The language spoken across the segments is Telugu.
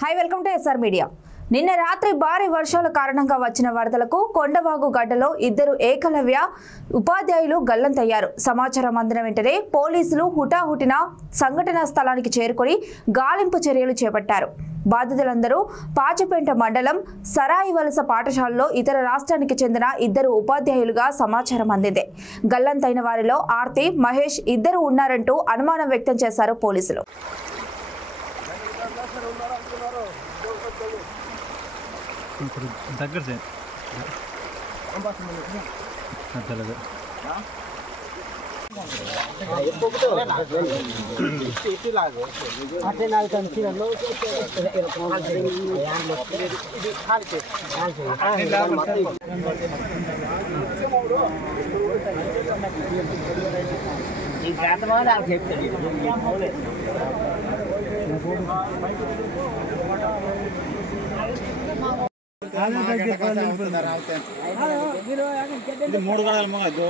High welcome to SR media. నిన్న రాత్రి భారీ వర్షాల కారణంగా వచ్చిన వరదలకు కొండవాగు గడ్డలో ఇద్దరు ఏకలవ్య ఉపాధ్యాయులు గల్లంతయ్యారు. సమాచారం అందిన వెంటనే పోలీసులు హుటాహుటిన సంఘటనా స్థలానికి చేరుకొని గాలింపు చర్యలు చేపట్టారు. బాధితులందరూ పాచిపెంట మండలం సరాయి వలస పాఠశాలలో ఇతర రాష్ట్రానికి చెందిన ఇద్దరు ఉపాధ్యాయులుగా సమాచారం అందింది. గల్లంతైన వారిలో ఆర్తి, మహేష్ ఇద్దరు ఉన్నారంటూ అనుమానం వ్యక్తం చేశారు పోలీసులు. దగ్గర సార్ మూడు గంటల మొగదు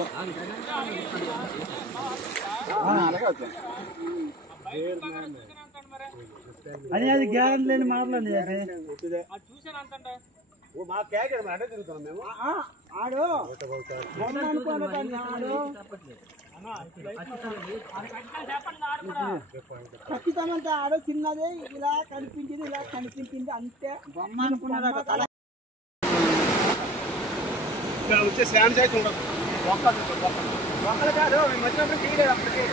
అది అది గ్యారెంటీ లేని మాటలండి. ఖచ్చితంగా ఆడో చిన్నదే ఇలా కనిపించింది అంతే బొమ్మ అనుకున్నారు. వచ్చే శాండ్ అయితే ఉండదు, ఒక్కలు కాదు వచ్చినప్పుడు తీయలేదు అప్పటికి.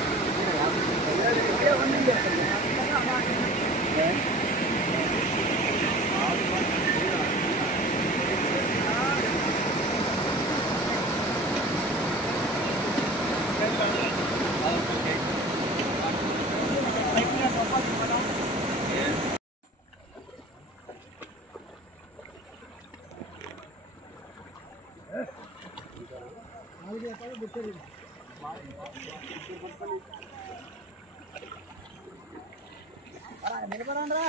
నిలబడండి రా.